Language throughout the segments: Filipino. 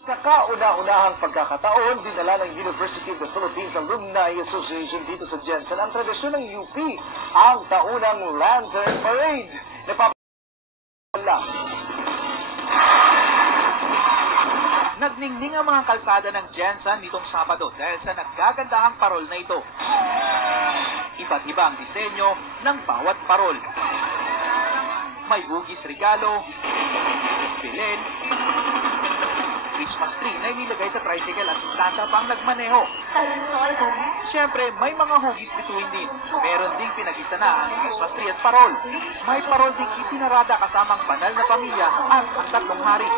Sa kauna-unahang pagkakataon, dinala ng University of the Philippines Alumni Association dito sa Jensen ang tradisyon ng UP, ang taunang Lantern Parade. Nagningning ang mga kalsada ng Jensen nitong Sabado dahil sa naggagandahang parol na ito. Iba't iba ang disenyo ng bawat parol. May hugis regalo, Belen, Christmas tree na inilagay sa tricycle at si Santa pa ang nagmaneho. Siyempre, may mga hugis bituin din. Meron ding pinag-isa na ang Christmas tree at parol. May parol ding ipinarada kasamang banal na pamilya at ang tatlong hari.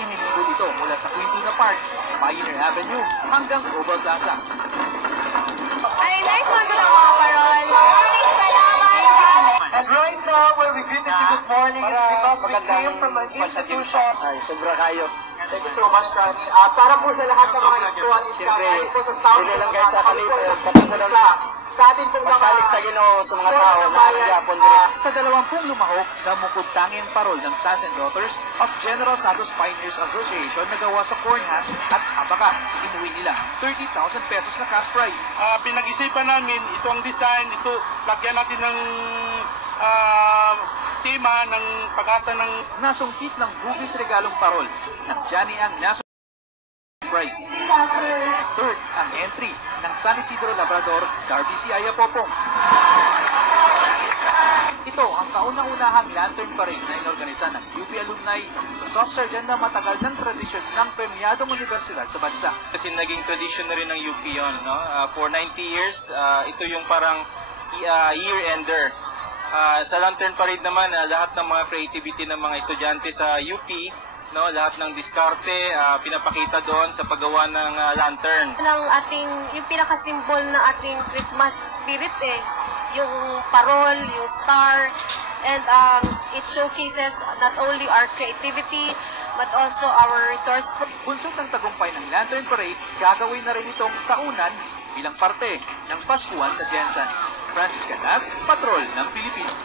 Iniligo dito mula sa Quintuna Park, Pioneer Avenue hanggang Global Plaza. Ay, nice one ko lang mga parol. And right now, where we greeted you good morning, it's because we came from an institution. Ay, sobra kayo. Thank you so much, Rani. Para po sa lahat ng mga ituan is Siyempre, po sa South hindi lang guys sa Kalito, sa atin pong mga pasalig sa Ginoo sa mga tao na nagyapon din. Sa 20 lumahok na mukod-tanging parol ng Sons and Daughters of General Santos Pioneers Association na gawa sa Cornhusk at Abaca. Inuwi nila 30,000 pesos na cash prize. Pinag-isipan namin ito ang design, ito lagyan natin ng tema ng pag-asa ng Nasungkit ng hugis regalong parol ng Johnny ang National Prize. Third, ang entry ng San Isidro Labrador, Darby C. Ayapopong. Ito ang kaunang-unahang Lantern Parade na inorganisa ng UP Alumni sa soft sergeant na matagal ng tradisyon ng premyadong universidad sa bansa. Kasi naging tradition na rin ng UP yun, no? For 90 years, ito yung parang year-ender. Sa Lantern Parade naman, lahat ng mga creativity ng mga estudyante sa UP, no, lahat ng diskarte, pinapakita doon sa paggawa ng lantern. Yung pinaka-symbol ng ating Christmas spirit yung parol, yung star, and it showcases not only our creativity, but also our resourceful. Bunsod ng tagumpay ng Lantern Parade, gagawin na rin itong taunan bilang parte ng Paskuhan sa Jensen. Francis Canas, Patrol ng Pilipinas.